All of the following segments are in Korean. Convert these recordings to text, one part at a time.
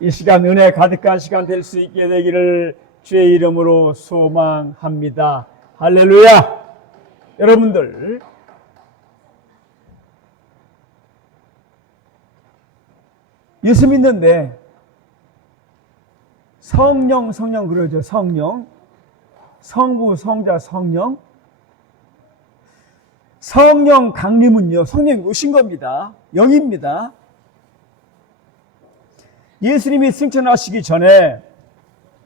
이 시간 은혜 가득한 시간 될 수 있게 되기를 주의 이름으로 소망합니다. 할렐루야! 여러분들, 예수 믿는데 성령 그러죠. 성령, 성부, 성자, 성령. 성령 강림은요, 성령이 오신 겁니다. 영입니다. 예수님이 승천하시기 전에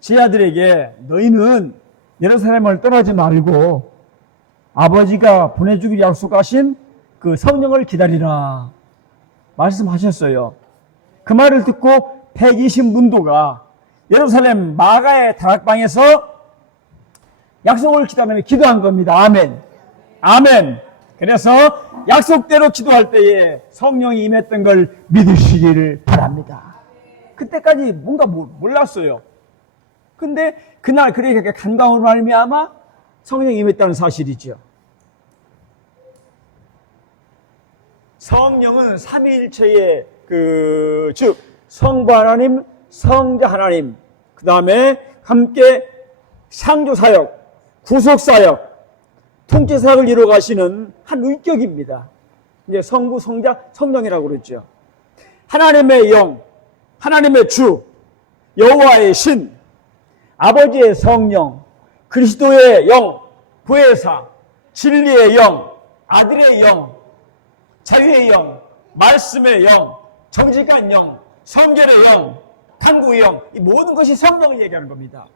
제 아들에게 너희는 예루살렘을 떠나지 말고 아버지가 보내주기로 약속하신 그 성령을 기다리라 말씀하셨어요. 그 말을 듣고 120문도가 예루살렘 마가의 다락방에서 약속을 기다리며 기도한 겁니다. 아멘. 아멘. 그래서 약속대로 기도할 때에 성령이 임했던 걸 믿으시기를 바랍니다. 그때까지 뭔가 몰랐어요. 근데 그날 그렇게 간과함으로 말미암아 성령이 임했다는 사실이죠. 성령은 삼위일체의 즉 성부 하나님, 성자 하나님, 그 다음에 함께 창조사역, 구속사역, 통치사역을 이루어 가시는 한 위격입니다. 이제 성부, 성자, 성령이라고 그러죠. 하나님의 영, 하나님의 주, 여호와의 신, 아버지의 성령, 그리스도의 영, 보혜사, 진리의 영, 아들의 영, 자유의 영, 말씀의 영, 정직한 영, 성결의 영, 탐구의 영, 이 모든 것이 성령을 얘기하는 겁니다.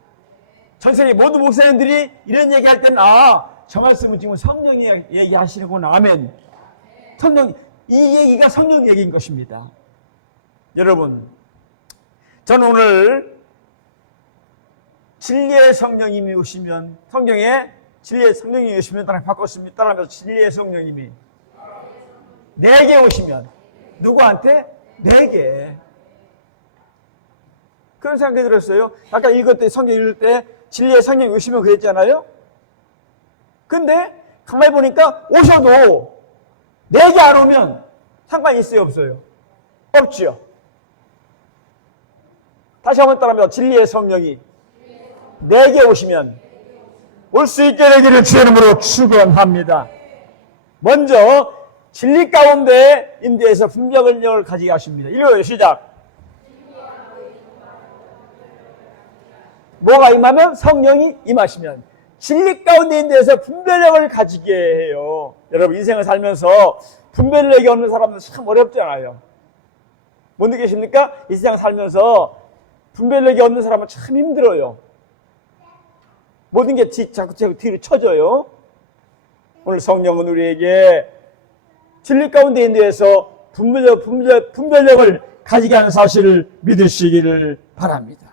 전 세계 모든 목사님들이 이런 얘기할 때는 저 말씀은 지금 성령이 얘기하시는구나. 아멘. 성령, 이 얘기가 성령 얘기인 것입니다. 여러분, 저는 오늘 진리의 성령님이 오시면, 성경에 진리의 성령님이 오시면 바꿨습니다. 따라하면서 진리의 성령님이 내게 오시면, 누구한테? 내게. 그런 생각이 들었어요. 아까 성경 읽을 때 진리의 성령이 오시면 그랬잖아요. 근데 가만히 보니까 오셔도 내게 안 오면 상관이 있어요, 없어요? 없죠. 다시 한번 따라하면 진리의 성령이 내게 오시면 올 수 있게 되기를 주의 이름으로 축원합니다. 먼저 진리 가운데 임재해서 분별력을 가지게 하십니다. 읽어요. 시작. 뭐가 임하면? 성령이 임하시면 진리 가운데 임재해서 분별력을 가지게 해요. 여러분, 인생을 살면서 분별력이 없는 사람은 참 어렵잖아요. 못 느끼십니까? 이 세상 살면서 분별력이 없는 사람은 참 힘들어요. 모든 게 자꾸 뒤로 쳐져요. 오늘 성령은 우리에게 진리 가운데 임재해서 분별력을 가지게 하는 사실을 믿으시기를 바랍니다.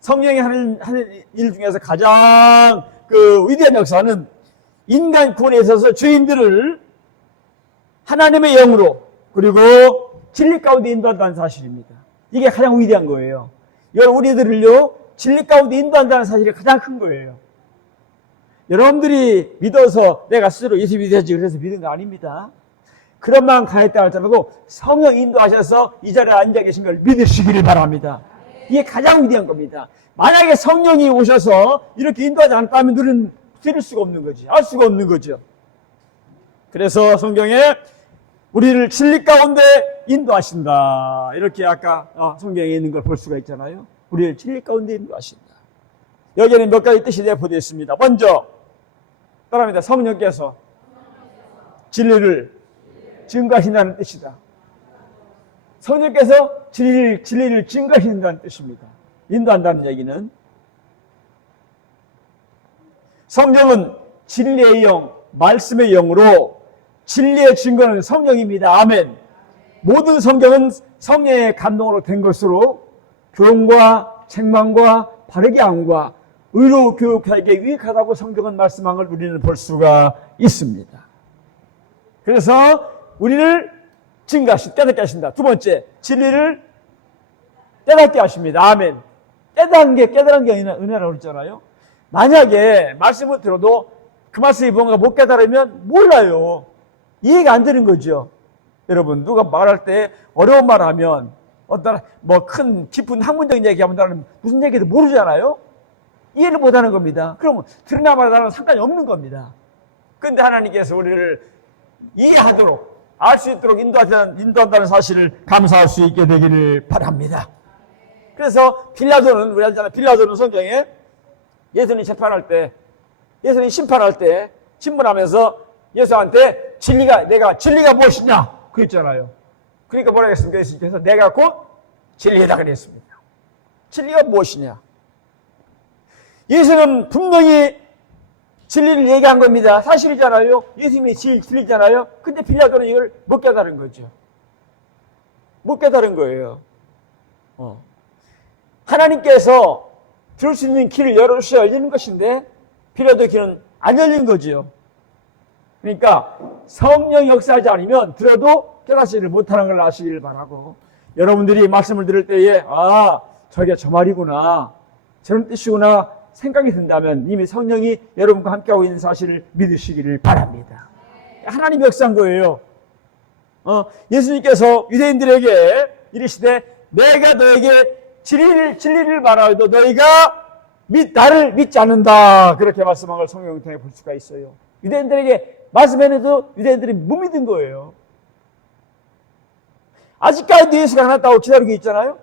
성령이 하는 일 중에서 가장 위대한 역사는 인간 구원에 있어서 죄인들을 하나님의 영으로 그리고 진리 가운데 인도한다는 사실입니다. 이게 가장 위대한 거예요. 우리들을요, 진리 가운데 인도한다는 사실이 가장 큰 거예요. 여러분들이 믿어서 내가 스스로 예수 믿어야지 그래서 믿은 거 아닙니다. 그런 마음 가했다 할지라도 성령 인도하셔서 이 자리에 앉아 계신 걸 믿으시기를 바랍니다. 이게 가장 위대한 겁니다. 만약에 성령이 오셔서 이렇게 인도하지 않았다면 우리는 들을 수가 없는 거지. 알 수가 없는 거죠. 그래서 성경에 우리를 진리 가운데 인도하신다. 이렇게 아까 성경에 있는 걸 볼 수가 있잖아요. 우리를 진리 가운데 인도하신다. 여기에는 몇 가지 뜻이 내포되어 있습니다. 먼저 따라합니다. 성령께서 진리를 증거하신다는 뜻이다. 성령께서 진리를 증거하신다는 뜻입니다. 인도한다는 얘기는 성령은 진리의 영, 말씀의 영으로 진리의 증거는 성령입니다. 아멘. 모든 성경은 성령의 감동으로 된 것으로 교훈과 책망과 바르게 함과 의로 교육하기에 유익하다고 성경은 말씀한 걸 우리는 볼 수가 있습니다. 그래서 우리를 깨닫게 하신다. 두 번째, 진리를 깨닫게 하십니다. 아멘. 깨달은 게 은혜라고 그랬잖아요. 만약에 말씀을 들어도 그 말씀이 뭔가 못 깨달으면 몰라요. 이해가 안 되는 거죠. 여러분, 누가 말할 때 어려운 말 하면 어떤 뭐 큰 깊은 학문적인 얘기하면 나는 무슨 얘기도 모르잖아요. 이해를 못하는 겁니다. 그러면 들으나 말하나 상관이 없는 겁니다. 그런데 하나님께서 우리를 이해하도록 알 수 있도록 인도한다는 사실을 감사할 수 있게 되기를 바랍니다. 그래서 빌라도는 우리 알잖아요. 빌라도는 성경에 예수님 재판할 때, 예수님 심판할 때 신문하면서 예수한테 진리가 무엇이냐 그랬잖아요. 그러니까 뭐라 했습니까? 예수님께서 내가 곧 진리다 그랬습니다. 진리가 무엇이냐? 예수는 분명히 진리를 얘기한 겁니다. 사실이잖아요. 예수님이 진리잖아요. 근데 빌라도는 이걸 못 깨달은 거죠. 못 깨달은 거예요. 하나님께서 들을 수 있는 길을 열어주셔야 열리는 것인데 빌라도의 길은 안 열린 거죠. 그러니까 성령 역사하지 않으면 들어도 깨닫지를 못하는 걸 아시길 바라고, 여러분들이 말씀을 들을 때에 저게 저 말이구나, 저런 뜻이구나 생각이 든다면 이미 성령이 여러분과 함께하고 있는 사실을 믿으시기를 바랍니다. 하나님이 역사한 거예요. 예수님께서 유대인들에게 이르시되 내가 너에게 진리를 말하여도 너희가 나를 믿지 않는다, 그렇게 말씀한 걸 성경을 통해 볼 수가 있어요. 유대인들에게 말씀해도 유대인들이 못 믿은 거예요. 아직까지도 예수가 나타나고 기다리고 있잖아요.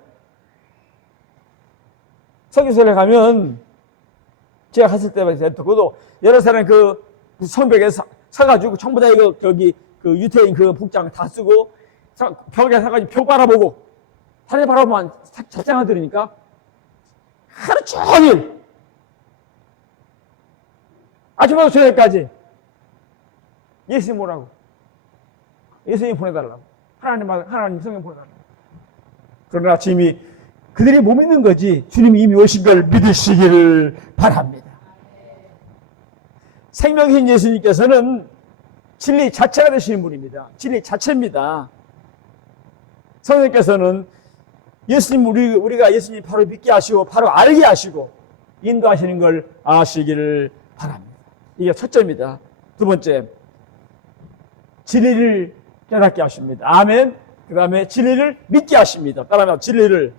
설교소에 가면 제가 갔을 때마다 그것도 여러 사람 그 성벽에 서가지고 전부 다 이거 저기 그 유태인 그 복장 다 쓰고 벽에 서가지고 벽 바라보고 하늘 바라보면 잡장을 들으니까 하루 종일 아침부터 저녁까지 예수님 오라고, 예수님 보내달라고, 하나님 성령 보내달라고. 그러나 지금이 그들이 못 믿는 거지 주님이 이미 오신 걸 믿으시기를 바랍니다. 생명이신 예수님께서는 진리 자체가 되시는 분입니다. 진리 자체입니다. 성령께서는 예수님, 우리가 예수님 바로 믿게 하시고 바로 알게 하시고 인도하시는 걸 아시기를 바랍니다. 이게 첫째입니다. 두 번째, 진리를 깨닫게 하십니다. 아멘. 그 다음에 진리를 믿게 하십니다. 따라하면 진리를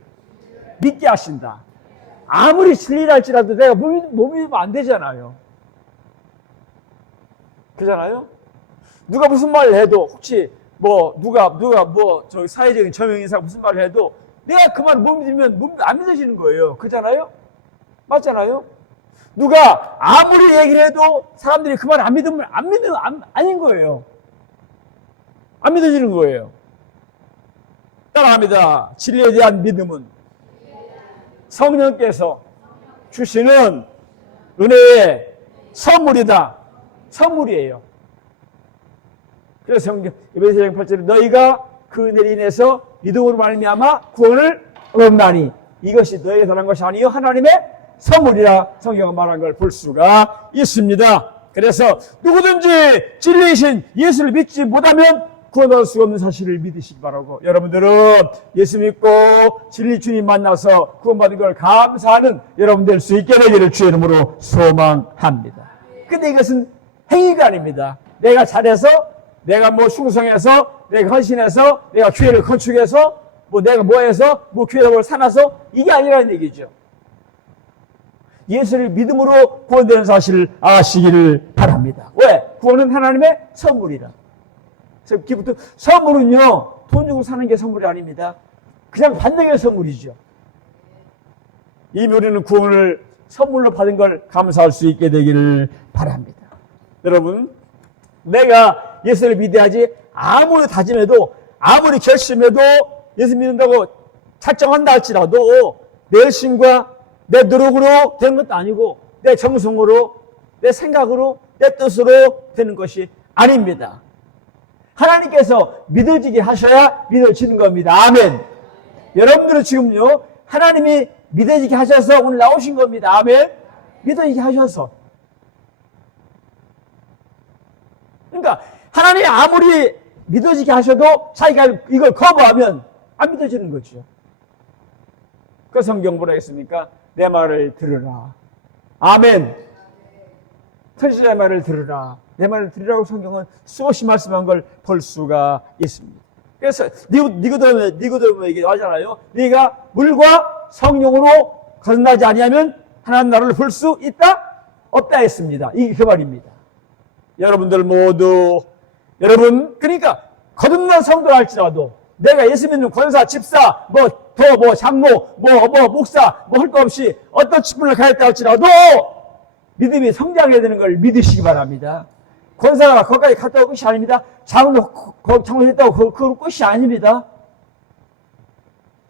믿게 하신다. 아무리 진리라 할지라도 내가 못 믿으면 안 되잖아요. 그잖아요? 누가 무슨 말을 해도, 혹시 누가 저 사회적인 저명인사가 무슨 말을 해도 내가 그 말을 못 믿으면 안 믿어지는 거예요. 그잖아요? 맞잖아요? 누가 아무리 얘기를 해도 사람들이 그 말을 안 믿으면 아닌 거예요. 안 믿어지는 거예요. 따라합니다. 진리에 대한 믿음은 성령께서 주시는 은혜의 선물이다. 선물이에요. 그래서 성경 에베소서 8절에 너희가 그 은혜로 인해서 믿음으로 말미암아 구원을 얻었나니 이것이 너희에게 달한 것이 아니요 하나님의 선물이라 성경은 말한 걸 볼 수가 있습니다. 그래서 누구든지 진리이신 예수를 믿지 못하면 구원받을 수가 없는 사실을 믿으시기 바라고, 여러분들은 예수 믿고 진리 주님 만나서 구원받은 걸 감사하는 여러분 될 수 있게 되기를 주의 이름으로 소망합니다. 근데 이것은 행위가 아닙니다. 내가 잘해서, 내가 충성해서, 내가 헌신해서, 내가 교회를 건축해서, 내가 해서, 교회를 사놔서, 이게 아니라는 얘기죠. 예수를 믿음으로 구원되는 사실을 아시기를 바랍니다. 왜? 구원은 하나님의 선물이라. 그래서 선물은요, 돈 주고 사는 게 선물이 아닙니다. 그냥 받는 게 선물이죠. 이미 우리는 구원을 선물로 받은 걸 감사할 수 있게 되기를 바랍니다. 여러분, 내가 예수를 믿어야지 아무리 다짐해도, 아무리 결심해도 예수 믿는다고 작정한다 할지라도 내 열심과 내 노력으로 되는 것도 아니고 내 정성으로, 내 생각으로, 내 뜻으로 되는 것이 아닙니다. 하나님께서 믿어지게 하셔야 믿어지는 겁니다. 아멘. 여러분들은 지금요, 하나님이 믿어지게 하셔서 오늘 나오신 겁니다. 아멘. 믿어지게 하셔서. 그러니까 하나님이 아무리 믿어지게 하셔도 자기가 이걸 거부하면 안 믿어지는 거죠. 그 성경 뭐라 했습니까? 내 말을 들으라. 아멘. 터지의 말을 들으라. 내 말을 들으라고 성경은 수없이 말씀한 걸 볼 수가 있습니다. 그래서 니고데모에게 하잖아요. 네가 물과 성령으로 거듭나지 아니하면 하나님 나라를 볼 수 있다? 없다 했습니다. 이게 그 말입니다. 여러분들 모두 그러니까 거듭난 성도라 할지라도 내가 예수 믿는 권사, 집사, 장로, 목사, 할 거 없이 어떤 직분을 가졌다 할지라도 믿음이 성장해야 되는 걸 믿으시기 바랍니다. 권사가 거기까지 갔다 올 것이 아닙니다. 장로 됐다고 그럴 것이 아닙니다.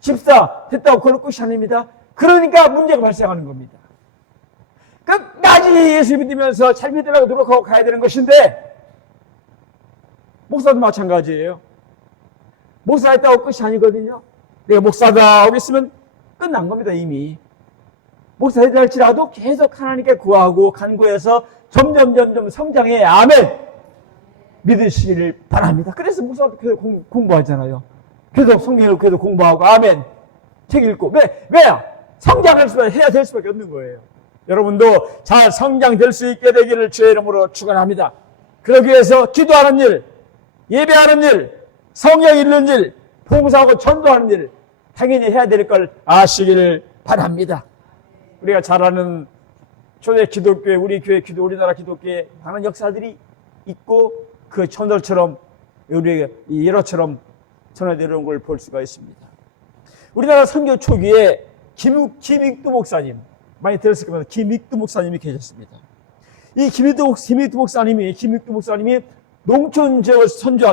집사 됐다고 그럴 것이 아닙니다. 그러니까 문제가 발생하는 겁니다. 끝까지 예수 믿으면서 잘 믿으려고 노력하고 가야 되는 것인데 목사도 마찬가지예요. 목사 했다고 끝이 아니거든요. 내가 목사다 하고 있으면 끝난 겁니다. 이미. 목사 해야 할지라도 계속 하나님께 구하고 간구해서 점점 성장해. 아멘. 믿으시기를 바랍니다. 그래서 목사도 계속 공부하잖아요. 계속 성경을 계속 공부하고 아멘. 책 읽고. 왜야? 성장할 수밖에 해야 될 수밖에 없는 거예요. 여러분도 잘 성장될 수 있게 되기를 주의 이름으로 축원합니다. 그러기 위해서 기도하는 일, 예배하는 일, 성경 읽는 일, 봉사하고 전도하는 일 당연히 해야 될 걸 아시기를 바랍니다. 우리가 잘 아는 초대 기독교회, 우리 교회 기도, 우리나라 기독교에 많은 역사들이 있고 그 전설처럼 우리에게 예로처럼 전해내려온 걸 볼 수가 있습니다. 우리나라 선교 초기에 김익두 목사님 많이 들었을 겁니다. 김익두 목사님이 계셨습니다. 이 김익두 목사님이 농촌 지역을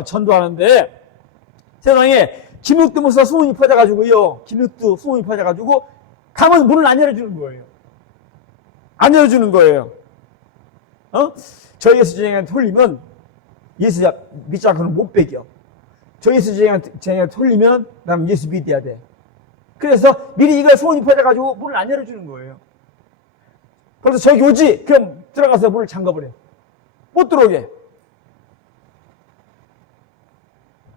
전도하는데 세상에 김익두 목사 소문이 퍼져가지고요. 김익두 소문이 퍼져가지고 가면 문을 안 열어주는 거예요. 안 열어주는 거예요. 저 예수쟁이한테 홀리면 예수 믿지 않고는 못 배겨. 저 예수쟁이한테 홀리면 나는 예수 믿어야 돼. 그래서 미리 이걸 소문이 퍼져가지고 문을 안 열어주는 거예요. 그래서 저기 오지? 그럼 들어가서 문을 잠가버려. 못 들어오게.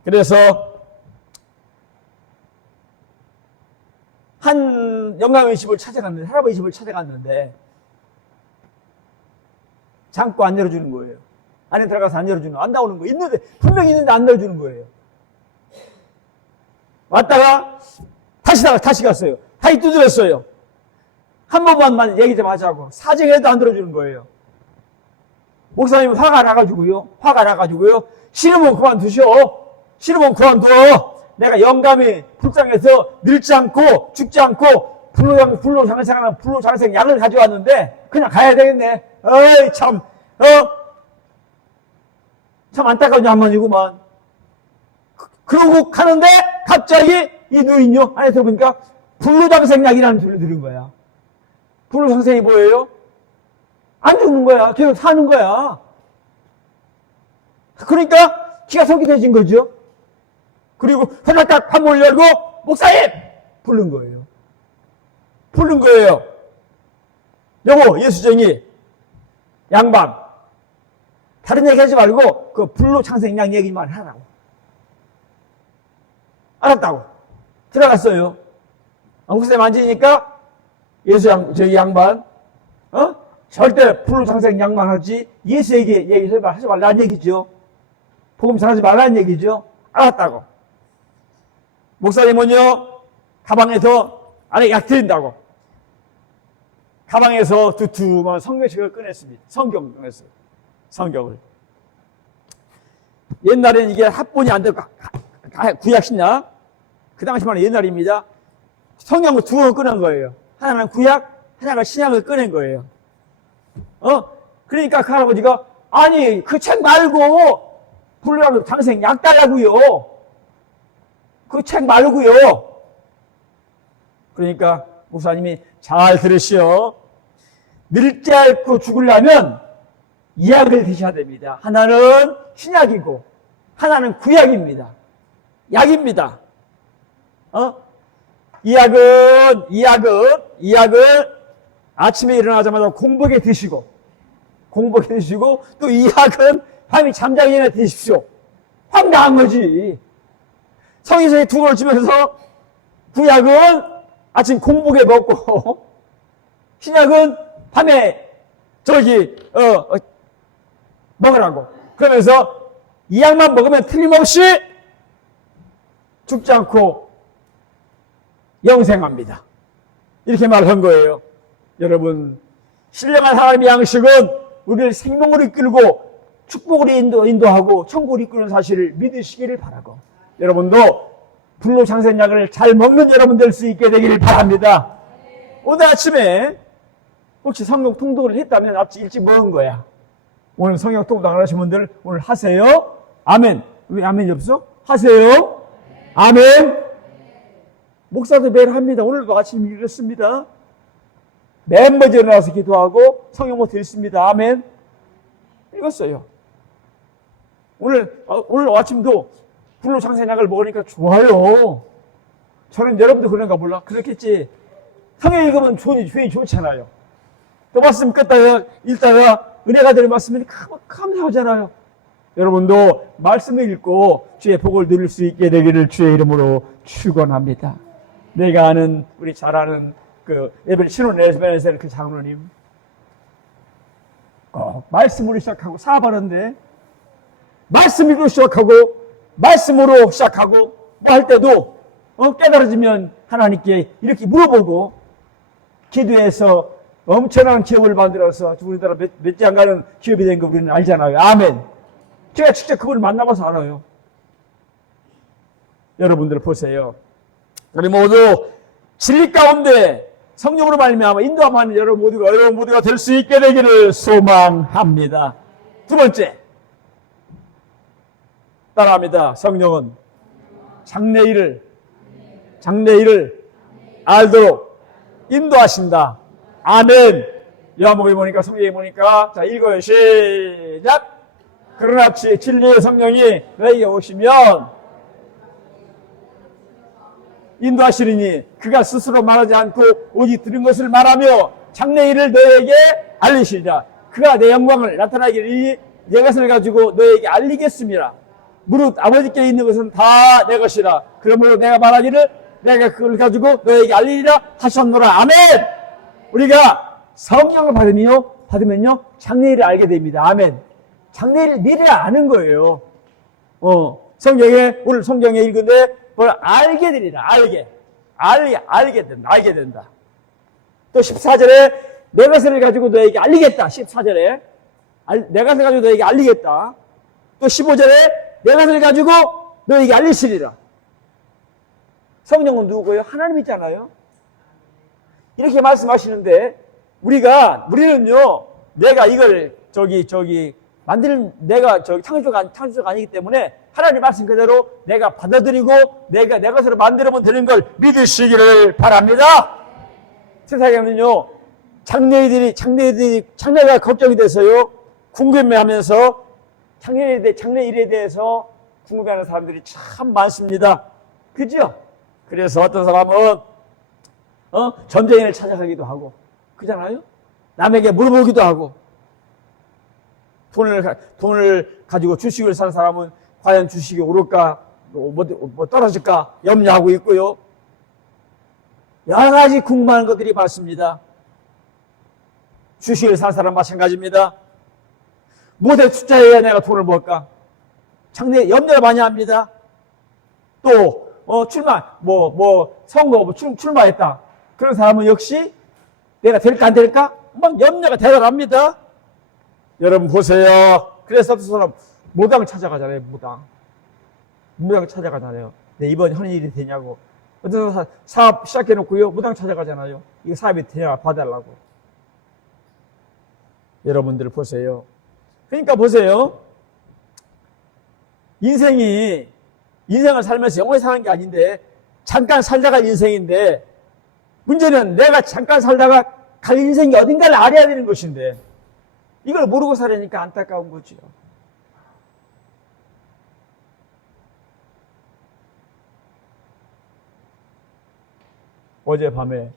그래서 한 영감의 집을 찾아갔는데, 할아버지 집을 찾아갔는데 잠고 안 열어주는 거예요. 안에 들어가서 안 열어주는 거예요. 안 나오는 거예요. 분명히 있는데 안 열어주는 거예요. 왔다가 다시 갔어요. 다시 두드렸어요. 한 번만 얘기 좀 하자고. 사정해도 안 들어주는 거예요. 목사님 화가 나가지고요. 싫으면 그만두셔. 싫으면 그만둬. 내가 영감이 불쌍해서 늙지 않고 죽지 않고 불로장생 약을 가져왔는데 그냥 가야 되겠네. 어이 참 안타까운 양반이구만. 그러고 가는데 갑자기 이 노인요 안에 들어보니까 불로장생 약이라는 소리를 들은 거야. 불로장생이 뭐예요? 안 죽는 거야. 계속 사는 거야. 그러니까 기가 솔깃해진 거죠. 그리고 허락딱 판문을 열고 목사님! 부른 거예요. 여보 예수쟁이 양반 다른 얘기 하지 말고 그 불로장생약 얘기만 하라고. 알았다고. 들어갔어요. 목사님 앉으니까 저기 양반 절대 불로장생약만 하지 예수에게 얘기하지 말라는 얘기죠. 복음 전하지 말라는 얘기죠. 알았다고. 목사님은요 가방에서 안에 약 드린다고 가방에서 두툼한 성경책을 꺼냈습니다. 성경을 꺼냈어요. 성경을. 옛날에는 이게 합본이 안 되고 구약신약 그 당시만 옛날입니다. 성경을 두 권 꺼낸 거예요. 하나는 구약, 하나가 신약을 꺼낸 거예요. 그러니까 그 할아버지가 아니 그 책 말고 불로장생 약 달라고요. 그 책 말고요. 그러니까 목사님이 잘 들으시오. 늙지 않고 죽으려면 이 약을 드셔야 됩니다. 하나는 신약이고 하나는 구약입니다. 약입니다. 이 약을 아침에 일어나자마자 공복에 드시고 또 이 약은 밤이 잠자기 전에 드십시오. 황당한 거지. 성의서에 두 권을 주면서 구약은 아침 공복에 먹고 신약은 밤에 먹으라고. 그러면서 이 약만 먹으면 틀림없이 죽지 않고 영생합니다. 이렇게 말한 거예요. 여러분, 신령한 하나님의 양식은 우리를 생명으로 이끌고 축복으로 인도하고 천국으로 이끄는 사실을 믿으시기를 바라고, 여러분도 불로장생약을 잘 먹는 여러분 될 수 있게 되기를 바랍니다. 오늘 아침에 혹시 성경 통독을 했다면 앞서 일찍 먹은 거야. 오늘 성경 통독 안 하신 분들 오늘 하세요. 아멘. 왜 아멘이 없어? 하세요. 아멘. 목사도 매일 합니다. 오늘도 아침 읽었습니다. 맨 먼저 일어나서 기도하고 성경부터 읽습니다. 아멘. 읽었어요. 오늘 아침도 불로장생약을 먹으니까 좋아요. 저는 여러분도 그런가 몰라. 그렇겠지. 성경 읽으면 좋이 좋잖아요. 또 말씀 끝다가 읽다가 은혜가 되는 말씀이 감사하잖아요. 여러분도 말씀을 읽고 주의 복을 누릴 수 있게 되기를 주의 이름으로 축원합니다. 내가 아는, 우리 잘 아는 그 예배 신혼 에스베네셀 그 장로님, 말씀으로 시작하고 사업하는데 말씀으로 시작하고 말씀으로 시작하고 뭐 할 때도 깨달아지면 하나님께 이렇게 물어보고 기도해서 엄청난 기업을 만들어서 우리나라 몇 개 안 가는 기업이 된 거 우리는 알잖아요. 아멘. 제가 직접 그걸 만나봐서 알아요. 여러분들 보세요. 우리 모두 진리 가운데 성령으로 말미암아 인도하는 여러분 모두가 될 수 있게 되기를 소망합니다. 두 번째, 따라합니다. 성령은 장래일을 알도록 인도하신다. 아멘. 요한복음에 보니까, 성경에 보니까, 자, 읽어요. 시작. 그러나 진리의 성령이 너에게 오시면 인도하시리니 그가 스스로 말하지 않고 오직 들은 것을 말하며 장래일을 너에게 알리시리라. 그가 내 영광을 나타나게 이르니 내 것을 가지고 너에게 알리겠습니다. 무릇 아버지께 있는 것은 다 내 것이라. 그러므로 내가 말하기를 내가 그걸 가지고 너에게 알리리라 하셨노라. 아멘. 우리가 성령을 받으면요 장래일을 알게 됩니다. 아멘. 장래일을 미리 아는 거예요. 오늘 성경에 읽은데 뭘 알게 되리라. 알게 된다. 또 14절에 내 것을 가지고 너에게 알리겠다. 14절에 내 것을 가지고 너에게 알리겠다. 또 15절에 내 것을 가지고 너에게 알리시리라. 성령은 누구예요? 하나님이잖아요. 이렇게 말씀하시는데 우리는요 내가 이걸 내가 창조가 아니기 때문에 하나님 말씀 그대로 내가 받아들이고 내가 내 것으로 만들어면 되는 걸 믿으시기를 바랍니다. 세상에는요 장래가 걱정이 돼서요 궁금해하면서 장래일에 대해서 궁금해하는 사람들이 참 많습니다. 그죠? 그래서 어떤 사람은 전쟁을 찾아가기도 하고 그잖아요. 남에게 물어보기도 하고 돈을 가지고 주식을 산 사람은 과연 주식이 오를까 뭐 떨어질까 염려하고 있고요. 여러 가지 궁금한 것들이 많습니다. 주식을 산 사람 마찬가지입니다. 무엇에 투자해야 내가 돈을 벌까? 장래 염려를 많이 합니다. 또 선거 출마했다. 그런 사람은 역시 내가 될까 안 될까? 막 염려가 대단합니다. 여러분 보세요. 그래서 어떤 사람 무당을 찾아가잖아요. 무당 찾아가잖아요. 네, 이번 하는 일이 되냐고. 어떤 사람 사업 시작해놓고요. 무당 찾아가잖아요. 이거 사업이 되냐 봐달라고. 여러분들 보세요. 그러니까 보세요. 인생을 살면서 영원히 사는 게 아닌데 잠깐 살다가 인생인데 문제는 내가 잠깐 살다가 갈 인생이 어딘가를 알아야 되는 것인데 이걸 모르고 살으니까 안타까운 거죠. 어젯밤에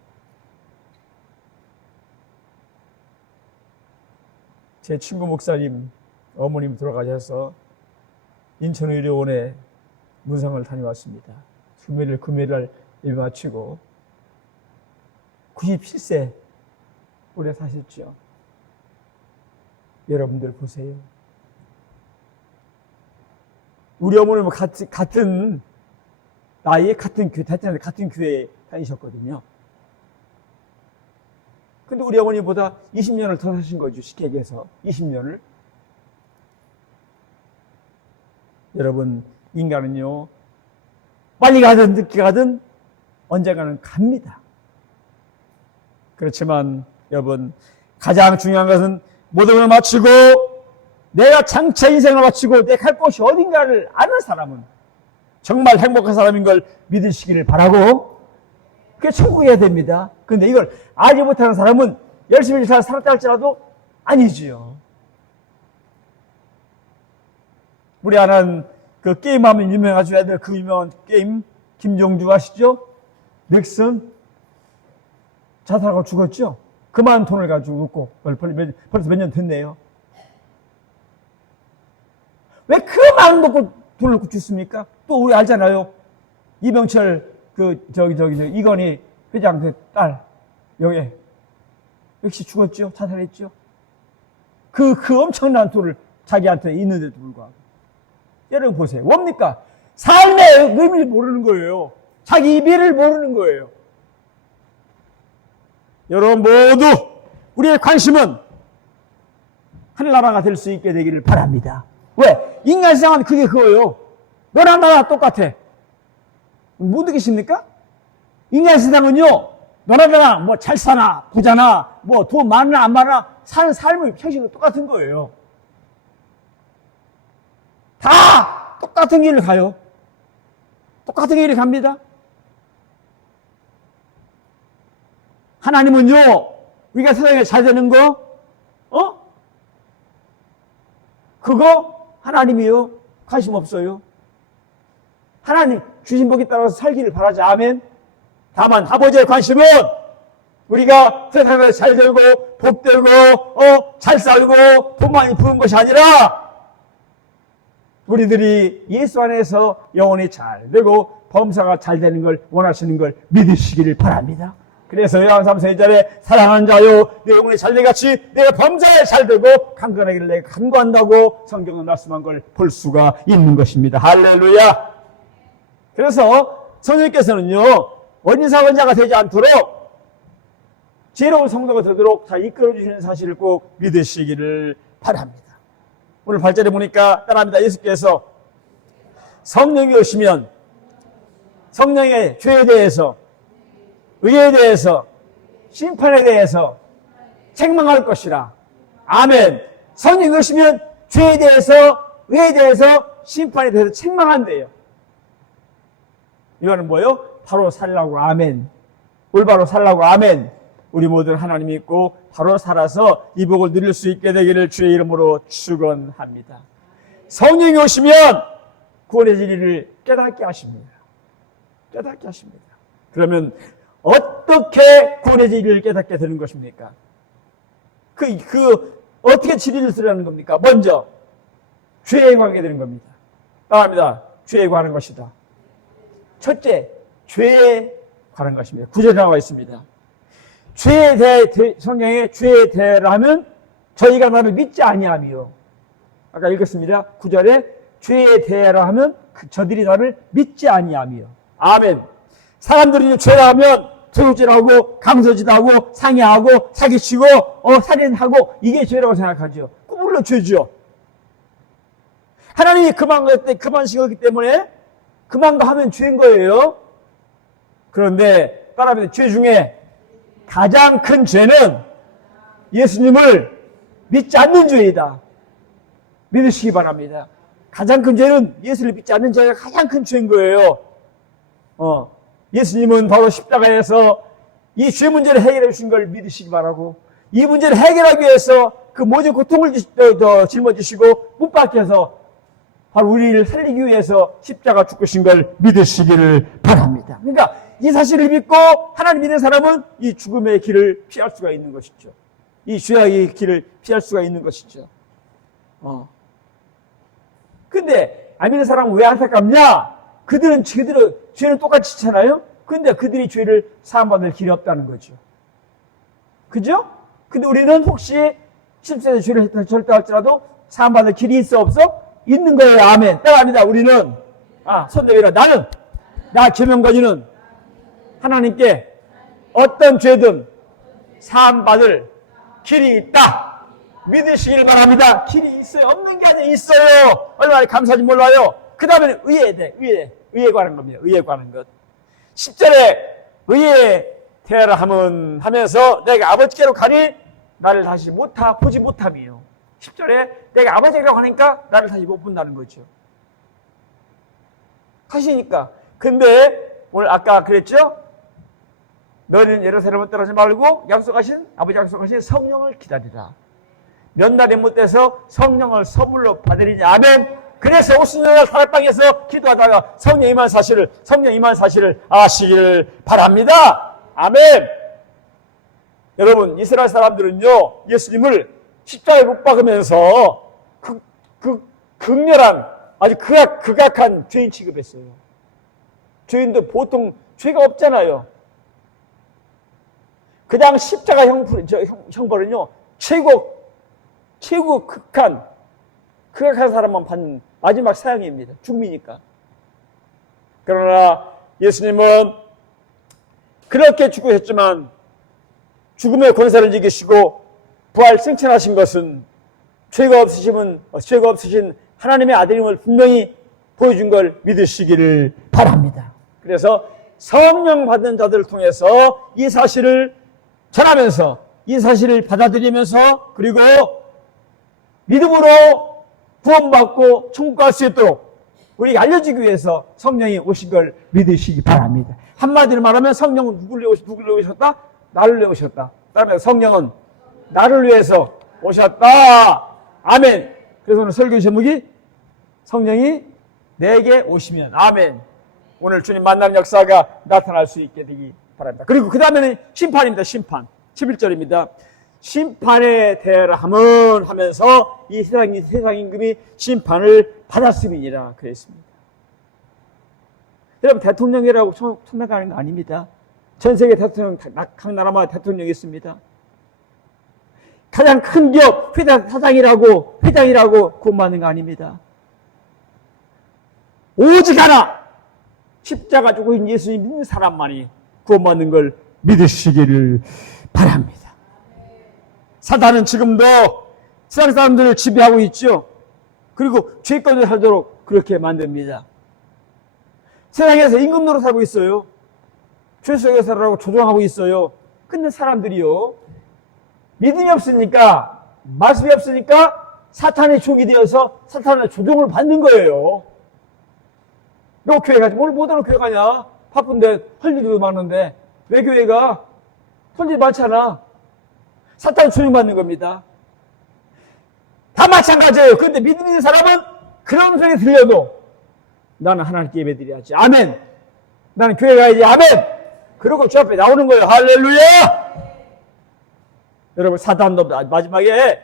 제 친구 목사님 어머님 돌아가셔서 인천의료원에 문상을 다녀왔습니다. 금요일 예배 마치고 97세 오래 사셨죠. 여러분들 보세요. 우리 어머님은 같은 나이에 같은 교회, 대체로 같은 교회에 다니셨거든요. 근데 우리 어머니보다 20년을 더 사신 거죠. 쉽게 얘기해서 20년을. 여러분, 인간은요, 빨리 가든 늦게 가든 언젠가는 갑니다. 그렇지만 여러분, 가장 중요한 것은 모든 걸 마치고 내가 장차 인생을 마치고 내가 갈 곳이 어딘가를 아는 사람은 정말 행복한 사람인 걸 믿으시기를 바라고, 그게 천국이어야 됩니다. 그런데 이걸 알지 못하는 사람은 열심히 잘 살았다 할지라도 아니지요. 우리 아는 그 게임하면 유명하죠. 애들 그 유명한 게임, 김종주 아시죠? 넥슨 자살하고 죽었죠? 그만 돈을 가지고 웃고 벌써 몇 년 됐네요. 왜 그 많은 먹고 돈을 놓고 죽습니까? 또 우리 알잖아요. 이병철 이건희 회장 그 딸 영애 역시 죽었죠. 자살했죠. 그 엄청난 돈을 자기한테 있는데도 불구하고. 여러분 보세요. 뭡니까? 삶의 의미를 모르는 거예요. 자기 미래를 모르는 거예요. 여러분 모두 우리의 관심은 하늘나라가 될 수 있게 되기를 바랍니다. 왜? 인간 세상은 그게 그거예요. 너랑 나랑 똑같아. 못 느끼십니까? 인간 세상은요, 너랑 나랑 뭐 잘 사나, 부자나, 뭐 돈 많으나 안 많으나 사는 삶의 형식은 똑같은 거예요. 다 똑같은 길을 가요. 똑같은 길을 갑니다. 하나님은요, 우리가 세상에 잘 되는 거, 그거 하나님이요. 관심 없어요. 하나님 주신 복에 따라서 살기를 바라지. 아멘. 다만 아버지의 관심은 우리가 세상에서 잘 되고 복되고 잘 살고 돈 많이 부는 것이 아니라 우리들이 예수 안에서 영혼이 잘 되고 범사가 잘 되는 걸 원하시는 걸 믿으시기를 바랍니다. 그래서 요한 3서 2절에 사랑하는 자요 내 영혼이 잘되같이 내가 범사에 잘되고 강건하기를 내가 간구한다고 성경은 말씀한 걸 볼 수가 있는 것입니다. 할렐루야. 그래서 성령께서는요 원인사건자가 되지 않도록 지혜로운 성도가 되도록 잘 이끌어주시는 사실을 꼭 믿으시기를 바랍니다. 오늘 8절에 보니까 따라합니다. 예수께서 성령이 오시면 성령의 죄에 대해서 의에 대해서 심판에 대해서 책망할 것이라. 아멘. 성령이 오시면 죄에 대해서 의에 대해서 심판에 대해서 책망한대요. 이거는 뭐예요? 바로 살라고. 아멘. 올바로 살라고. 아멘. 우리 모두 하나님 믿고 바로 살아서 이 복을 누릴 수 있게 되기를 주의 이름으로 축원합니다. 성령이 오시면 구원의 진리를 깨닫게 하십니다. 깨닫게 하십니다. 그러면 어떻게 구원의 진리를 깨닫게 되는 것입니까? 어떻게 진리를 쓰려는 겁니까? 먼저 죄에 관하게 되는 겁니다. 따라합니다. 죄에 관한 것이다. 첫째, 죄에 관한 것입니다. 9절에 나와 있습니다. 죄에 대해 성경에 죄에 대하라 하면 저희가 나를 믿지 아니하며, 아까 읽었습니다. 9절에 죄에 대하라 하면 저들이 나를 믿지 아니하며. 아멘. 사람들이 죄라 하면 도둑질하고 강서짓하고 상해하고 사기치고 살인하고 이게 죄라고 생각하죠. 물론 죄죠. 하나님이 그만시켰기 때문에 그만 거 하면 죄인 거예요. 그런데 따라합니다. 죄 중에 가장 큰 죄는 예수님을 믿지 않는 죄이다. 믿으시기 바랍니다. 가장 큰 죄는 예수를 믿지 않는 죄가 가장 큰 죄인 거예요. 예수님은 바로 십자가에서 이 죄 문제를 해결해 주신 걸 믿으시기 바라고, 이 문제를 해결하기 위해서 그 모든 고통을 짊어지시고 못 박혀서 바로 우리를 살리기 위해서 십자가 죽으신 걸 믿으시기를 바랍니다. 그러니까 이 사실을 믿고 하나님 믿는 사람은 이 죽음의 길을 피할 수가 있는 것이죠. 이 죄악의 길을 피할 수가 있는 것이죠. 근데 안 믿는 사람은 왜 안타깝냐? 그들은 죄는 똑같이 지잖아요. 근데 그들이 죄를 사함받을 길이 없다는 거죠. 그죠? 근데 우리는 혹시 실제로 죄를 절대할지라도 사함받을 길이 있어 없어? 있는 거예요. 아멘. 따라합니다. 우리는 손 내밀어. 나는 나 계명건이는 하나님께 어떤 죄든 사함받을 길이 있다. 믿으시길 바랍니다. 길이 있어요. 없는 게 아니라 있어요. 얼마나 감사한지 몰라요. 그 다음에는 의에 대해, 의에 관한 겁니다. 의에 관한 것. 10절에 의에 대하라 하면서 내가 아버지께로 가니 나를 다시 보지 못함이요. 10절에 내가 아버지께로 가니까 나를 다시 못 본다는 거죠. 하시니까. 근데 오늘 아까 그랬죠? 너희는 예루살렘을 떠나지 말고 아버지 약속하신 성령을 기다리라. 몇 날이 못 돼서 성령을 선물로 받으리냐. 아멘. 그래서 50년을 다락방에서 기도하다가 성령 임한 사실을 아시길 바랍니다. 아멘. 여러분, 이스라엘 사람들은요, 예수님을 십자가에 못 박으면서 극렬한, 아주 극악한 죄인 취급했어요. 죄인도 보통 죄가 없잖아요. 그냥 십자가 형벌은요, 최고 극악한 사람만 받는 마지막 사형입니다. 죽음이니까. 그러나 예수님은 그렇게 죽으셨지만 죽음의 권세를 이기시고 부활 승천하신 것은 죄가 없으신 하나님의 아들임을 분명히 보여준 걸 믿으시기를 바랍니다. 그래서 성령 받은 자들을 통해서 이 사실을 전하면서 이 사실을 받아들이면서 그리고 믿음으로 구원받고 천국 갈 수 있도록 우리가 알려주기 위해서 성령이 오신 걸 믿으시기 바랍니다. 한마디로 말하면 성령은 누구를 위해 오셨다? 나를 위해 오셨다. 따라서 성령은 나를 위해서 오셨다. 아멘. 그래서 오늘 설교 제목이 성령이 내게 오시면. 아멘. 오늘 주님 만나는 역사가 나타날 수 있게 되기 바랍니다. 그리고 그 다음에는 심판입니다. 심판. 11절입니다. 심판에 대하라 하면서 이 세상 임금이 심판을 받았음이니라 그랬습니다. 여러분, 대통령이라고 천당 가는 거 아닙니다. 전 세계 대통령, 각 나라마다 대통령이 있습니다. 가장 큰 기업 회장이라고 구원받는 거 아닙니다. 오직 하나, 십자가 죽으신 예수님 믿는 사람만이 구원받는 걸 믿으시기를 바랍니다. 사단은 지금도 세상 사람들을 지배하고 있죠. 그리고 죄권을 하도록 그렇게 만듭니다. 세상에서 임금 노릇하고 있어요. 죄 속에 살아라고 조종하고 있어요. 근데 사람들이요, 믿음이 없으니까, 말씀이 없으니까 사탄의 종이 되어서 사탄의 조종을 받는 거예요. 너 교회 가지? 뭘 못하는 교회 가냐? 바쁜데 할 일도 많은데 왜 교회 가? 할 일 많잖아. 사탄의 조종받는 겁니다. 다 마찬가지예요. 그런데 믿음 있는 사람은 그런 소리 들려도 나는 하나님께 예배드려야지. 아멘. 나는 교회 가야지. 아멘. 그러고 주 앞에 나오는 거예요. 할렐루야. 여러분, 사탄도 마지막에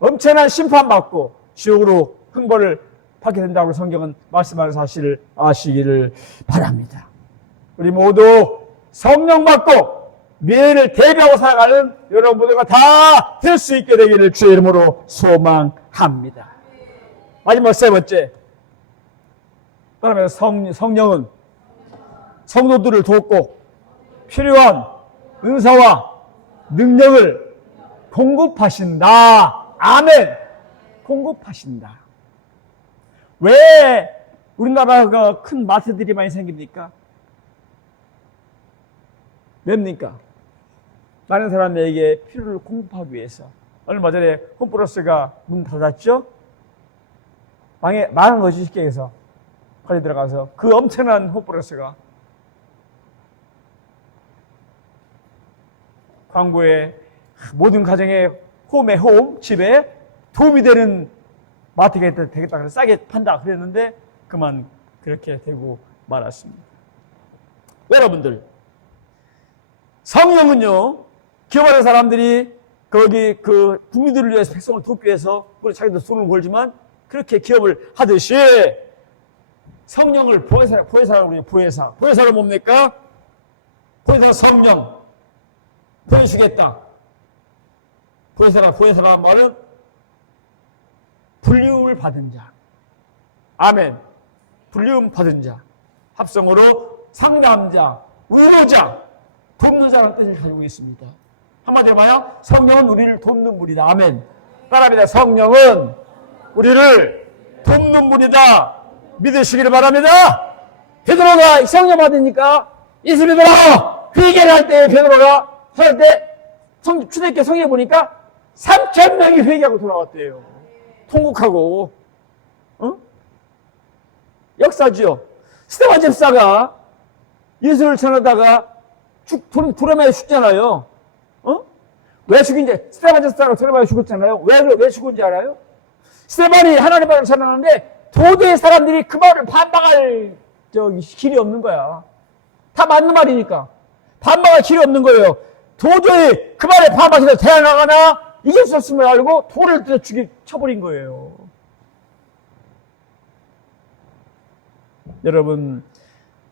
엄청난 심판받고 지옥으로 형벌을 받게 된다고 성경은 말씀하는 사실을 아시기를 바랍니다. 우리 모두 성령 받고 미래를 대비하고 살아가는 여러분 모두가 다 될 수 있게 되기를 주의 이름으로 소망합니다. 마지막 세 번째. 그러면서 성령은 성도들을 돕고 필요한 은사와 능력을 공급하신다. 아멘. 공급하신다. 왜 우리나라가 큰 마트들이 많이 생깁니까? 왜입니까? 많은 사람에게 필요를 공급하기 위해서. 얼마 전에 홈플러스가 문 닫았죠? 망한 것이 쉽게 해서 빨리 들어가서 그 엄청난 홈플러스가 광고에 모든 가정의 집에 도움이 되는 마트가 되겠다. 그래서 싸게 판다. 그랬는데 그만 그렇게 되고 말았습니다. 여러분들, 성령은요, 기업하는 사람들이 거기 그 국민들을 위해서 백성을 돕기 위해서 자기도 돈을 벌지만 그렇게 기업을 하듯이 성령을 보혜사라고 그래요. 보혜사는 뭡니까? 보혜사가 성령. 보여주겠다. 보혜사라는 말은 불리움을 받은 자. 아멘. 불리움 받은 자. 합성어로 상담자, 위로자, 돕는 사람 뜻을 가지고 있습니다. 한마디로 봐요. 성령은 우리를 돕는 분이다. 아멘. 따라합니다. 성령은 우리를 돕는 분이다. 믿으시기를 바랍니다. 베드로가 성령 받으니까 예수 믿으라 회개를 할 때 베드로가 할 때 초대교회 성경에 보니까 3,000명이 회개하고 돌아왔대요. 통곡하고. 역사죠. 스데반 집사가 예수를 전하다가 도레마에 죽잖아요. 왜 죽인지, 스데반 집사가 도레마에 죽었잖아요. 왜 죽은지 알아요? 스데반이 하나님 말을 전하는데 도저히 사람들이 그 말을 반박할 길이 없는 거야. 다 맞는 말이니까. 반박할 길이 없는 거예요. 도저히 그 말에 반박해서 대항하거나 이길 수 없음을 알고 돌을 들여 쳐버린 거예요. 여러분,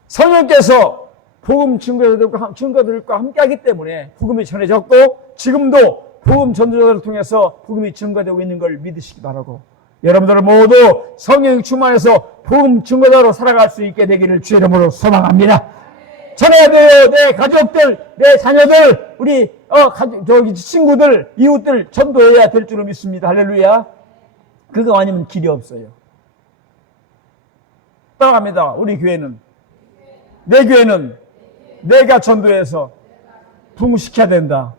성령께서 복음 증거들과 함께하기 때문에 복음이 전해졌고 지금도 복음 전도자들을 통해서 복음이 증거되고 있는 걸 믿으시기 바라고, 여러분들은 모두 성령 충만해서 복음 증거자로 살아갈 수 있게 되기를 주의 이름으로 소망합니다. 전해야 돼요. 내 가족들, 내 자녀들, 우리 친구들, 이웃들 전도해야 될 줄로 믿습니다. 할렐루야. 그거 아니면 길이 없어요. 따라갑니다. 우리 교회는, 내 교회는 내가 전도해서 부흥시켜야 된다.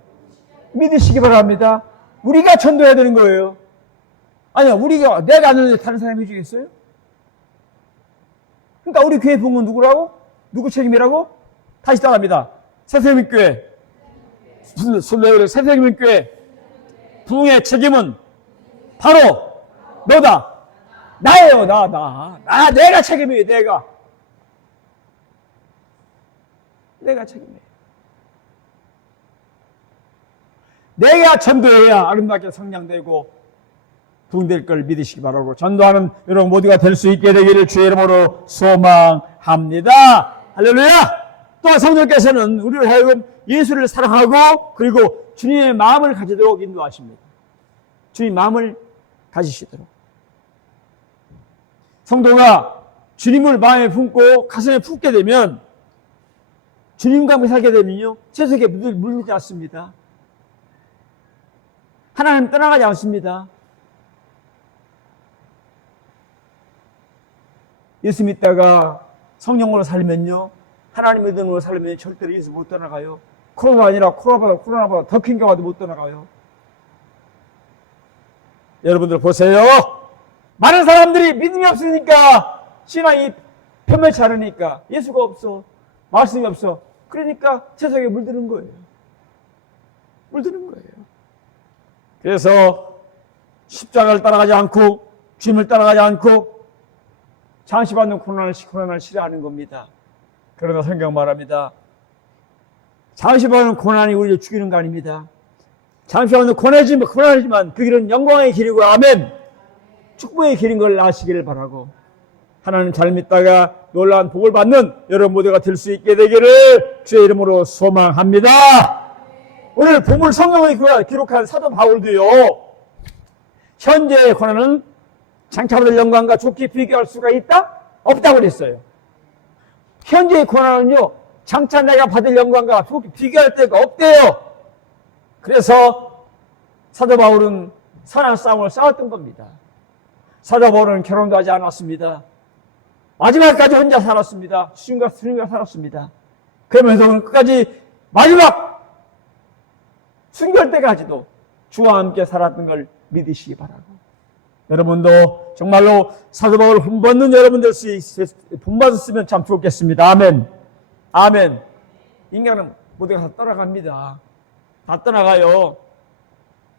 믿으시기 바랍니다. 우리가 전도해야 되는 거예요. 아니야, 내가 안 하는데 다른 사람이 해주겠어요? 그러니까 우리 교회 부흥은 누구라고? 누구 책임이라고? 다시 따라합니다. 새생명교회, 새생명교회 부흥의 책임은 바로 너다. 나예요, 내가 책임이에요, 내가 책임이에요. 내가 전도해야 아름답게 성장되고 부흥될 걸 믿으시기 바라고, 전도하는 여러분 모두가 될 수 있게 되기를 주의 이름으로 소망합니다. 할렐루야! 또한 성령께서는 우리를 하여금 예수를 사랑하고 그리고 주님의 마음을 가지도록 인도하십니다. 주님 마음을 가지시도록. 성도가 주님을 마음에 품고 가슴에 품게 되면, 주님과 함께 살게 되면요, 세속에 물들지 않습니다. 하나님 떠나가지 않습니다. 예수 믿다가 성령으로 살면요, 하나님의 믿음으로 살면 절대로 예수 못 떠나가요. 코로나가 아니라 코로나보다 더 큰 경우도 못 떠나가요. 여러분들 보세요. 많은 사람들이 믿음이 없으니까, 신앙이 편멸치 않으니까, 예수가 없어, 말씀이 없어, 그러니까 세상에 물드는 거예요. 그래서 십자가를 따라가지 않고 주님을 따라가지 않고 잠시 받는 고난을 싫어하는 겁니다. 그러나 성경 말합니다. 잠시 받는 고난이 우리를 죽이는 거 아닙니다. 잠시 받는 고난이지만 그 길은 영광의 길이고, 아멘, 축복의 길인 걸 아시기를 바라고, 하나님 잘 믿다가 놀라운 복을 받는 여러분 모두가 될 수 있게 되기를 주의 이름으로 소망합니다. 오늘 보물 성경에 기록한 사도 바울도요, 현재의 고난은 장차받을 영광과 좋게 비교할 수가 있다? 없다고 그랬어요. 현재의 고난은요, 장차 내가 받을 영광과 좋게 비교할 데가 없대요. 그래서 사도 바울은 선한 싸움을 싸웠던 겁니다. 사도 바울은 결혼도 하지 않았습니다. 마지막까지 혼자 살았습니다. 주님과 살았습니다. 그러면서 끝까지 마지막 순결 때까지도 주와 함께 살았던 걸 믿으시기 바라고, 여러분도 정말로 사도 바울 본받는 여러분들 본받았으면 참 좋겠습니다. 아멘. 아멘. 인간은 모두가 다 떠나갑니다. 다 떠나가요.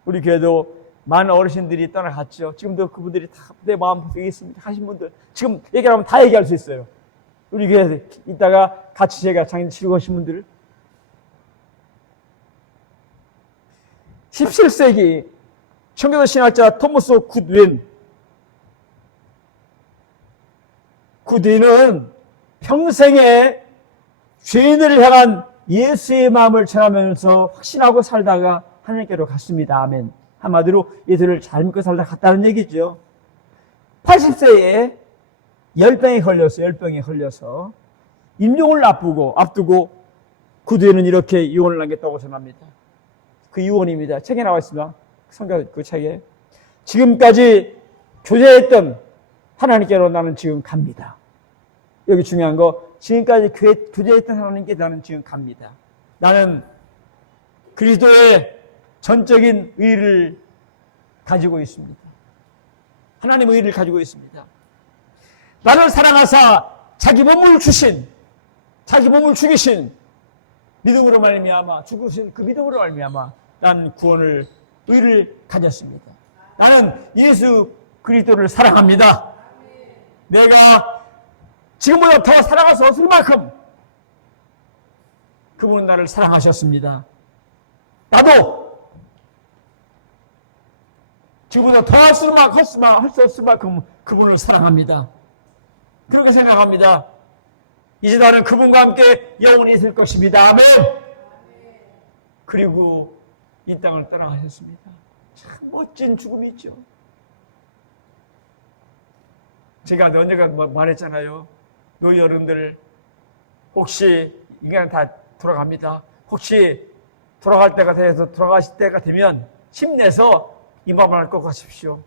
우리 교회도 많은 어르신들이 떠나갔죠. 지금도 그분들이 다 내 마음 속에 있습니다 하신 분들, 지금 얘기하면 다 얘기할 수 있어요. 우리 교회에서 이따가 같이 제가 장인 치르고 오신 분들. 17세기 청교도 신학자 토머스 굿윈은 평생에 죄인들을 향한 예수의 마음을 전하면서 확신하고 살다가 하나님께로 갔습니다. 아멘. 한마디로 예수를 잘 믿고 살다 갔다는 얘기죠. 80세에 열병에 걸려서 임종을 앞두고 그 뒤에는 이렇게 유언을 남겼다고 전합니다. 그 유언입니다. 책에 나와 있습니다. 성경 그 책에. 지금까지 교제했던 하나님께로 나는 지금 갑니다. 여기 중요한 거, 지금까지 교제했던 하나님께 나는 지금 갑니다. 나는 그리스도의 전적인 의를 가지고 있습니다. 하나님의 의를 가지고 있습니다. 나를 사랑하사 자기 몸을 죽이신 믿음으로 말미암아, 죽으신 그 믿음으로 말미암아 나는 구원을, 의를 가졌습니다. 나는 예수 그리스도를 사랑합니다. 내가 지금보다 더 사랑할 수 없을 만큼 그분은 나를 사랑하셨습니다. 나도 지금보다 더 할 수 없을 만큼 그분을 사랑합니다. 그렇게 생각합니다. 이제 나는 그분과 함께 영원히 있을 것입니다. 아멘. 그리고 이 땅을 떠나가셨습니다. 참 멋진 죽음이죠. 제가 언젠가 말했잖아요. 너희 여러분들 혹시 인간 다 돌아갑니다. 혹시 돌아가실 때가 되면 힘내서 이 마음을 알 것 같으십시오.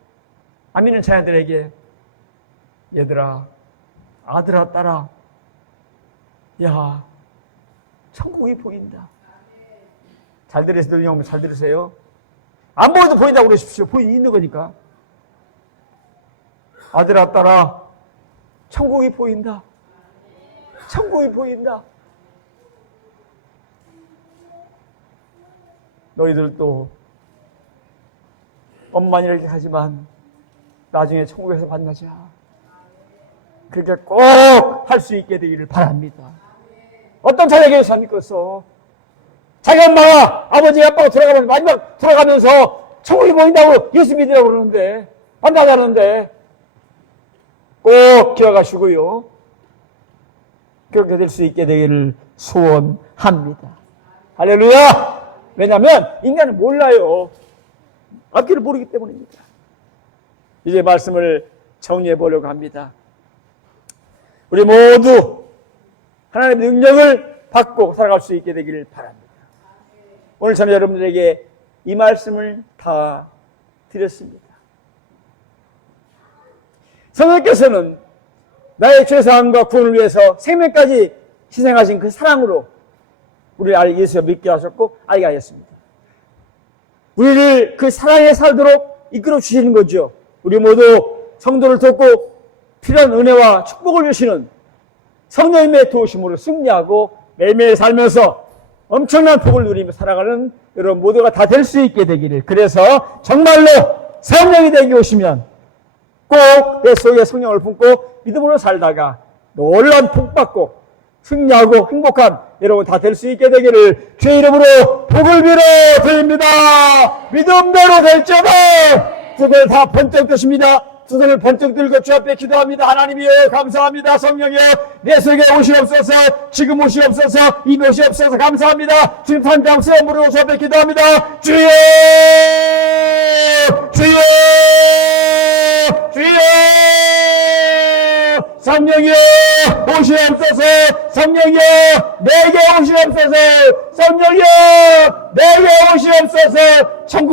안 믿는 자녀들에게, 얘들아, 아들아, 딸아, 야, 천국이 보인다. 잘 들으세요. 잘 들으세요. 안 보여도 보인다고 그러십시오. 있는 거니까. 아들아, 딸아, 천국이 보인다. 천국이 보인다. 너희들도 엄마는 이렇게 하지만 나중에 천국에서 만나자. 그렇게 꼭 할 수 있게 되기를 바랍니다. 어떤 자녀에게 잘 믿겠어? 자기 엄마가, 아버지, 아빠가 마지막 돌아가면서 천국이 보인다고 예수 믿으라고 그러는데, 만나자는데, 꼭 기억하시고요. 그렇게 될 수 있게 되기를 소원합니다. 할렐루야! 왜냐하면 인간은 몰라요. 앞길을 모르기 때문입니다. 이제 말씀을 정리해 보려고 합니다. 우리 모두 하나님의 능력을 받고 살아갈 수 있게 되기를 바랍니다. 오늘 저는 여러분들에게 이 말씀을 다 드렸습니다. 성령께서는 나의 죄사함과 구원을 위해서 생명까지 희생하신 그 사랑으로 우리를 예수가 믿게 하셨고 알게 하셨습니다. 우리를 그 사랑에 살도록 이끌어 주시는 거죠. 우리 모두 성도를 돕고 필요한 은혜와 축복을 주시는 성령님의 도우심으로 승리하고 매일매일 살면서 엄청난 복을 누리며 살아가는 여러분 모두가 다 될 수 있게 되기를. 그래서 정말로 성령이 되게 오시면 꼭 내 속에 성령을 품고 믿음으로 살다가 놀라운 복 받고 승리하고 행복한 여러분 다 될 수 있게 되기를 주의 이름으로 복을 빌어 드립니다. 믿음대로 될지어다. 두 손을 다 번쩍 드십니다. 두 손을 번쩍 들고 주 앞에 기도합니다. 하나님이여 감사합니다. 성령이여 내 속에 오시옵소서. 지금 오시옵소서. 이미 오시옵소서. 감사합니다. 지금 탄장스러운 무릎으로 주 앞에 기도합니다. 주여 주여 주여 성령이여 오시옵소서. 성령이여 내게 오시옵소서. 성령이여 내게 오시옵소서. 천국